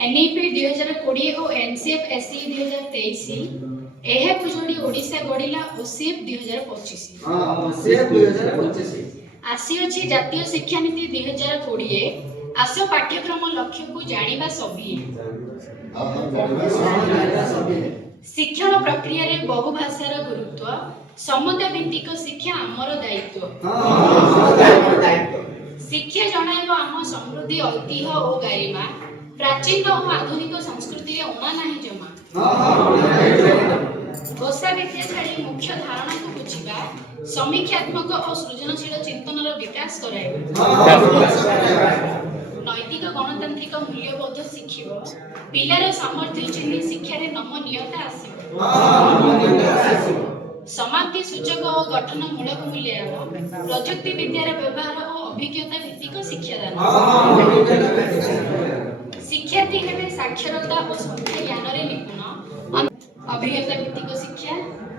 NEP 2020 और NCF SE 2023 एहे पुजोडी Odisha गडिला OCF 2025 हां ओसीएफ 2025 आसी अछि जातीय शिक्षा नीति 2020 आसो पाठ्यक्रम लक्ष्य को जानिबा सभी शिक्षण प्रक्रिया रे बहु भाषार गुरुत्व समुदाय भित्तिक शिक्षा आमर दायित्व शिक्षा जणाइबो आम समृद्धि ऐतिह्य और गरिमा प्राचीन और आधुनिक संस्कृति रे ओना नाही जमा भाषा विद्या छाड़ी मुख्य धारणा को बुझिबा समीक्षात्मक और सृजनशील चिंतनर विकास कराइबो नैतिक गणतांत्रिक मूल्यबोध शिखिबो पिलार सामर्थ्य चिन्ह शिक्षा रे नमनीयता आसीबो समाप्ति सूचक और गठनमूलक मूल्यांकन प्रजुक्ति विद्यार व्यवहार और अभिज्ञता भित्तिक शिक्षादान शिक्षार्थी हेबे साक्षरता और संख्या ज्ञान रे निपुण अभिज्ञता भित्तिक शिक्षा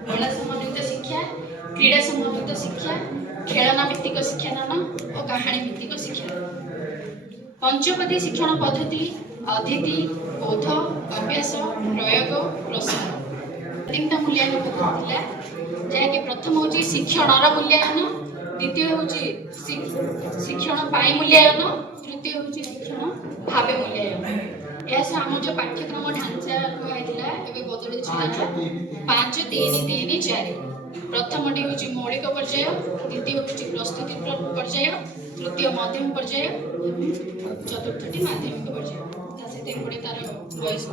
कला संबंधित शिक्षा क्रीड़ा संबंधित शिक्षा खेलना भित्तिक शिक्षादान और कहानी भित्तिक शिक्षादान पंचपदी शिक्षण पद्धति अतिथि बोध अभ्यास प्रयोग प्रश्न तीनटा मूल्यांकन पद्धति जहाँकि प्रथम हूँ शिक्षणर मूल्यांकन द्वितीय हूँ शिक्षण पाई मूल्यांकन तृतीय हूँ शिक्षण भावे मूल्यांकन यह आम जो पाठ्यक्रम ढांचा कहला बदल 5 3 3 4 प्रथमटी हूँ मौलिक पर्याय द्वितीय हूँ प्रस्तुति पर्याय तृतीय मध्यम पर्याय चतुर्थटी माध्यमिक पर्याय तार बयस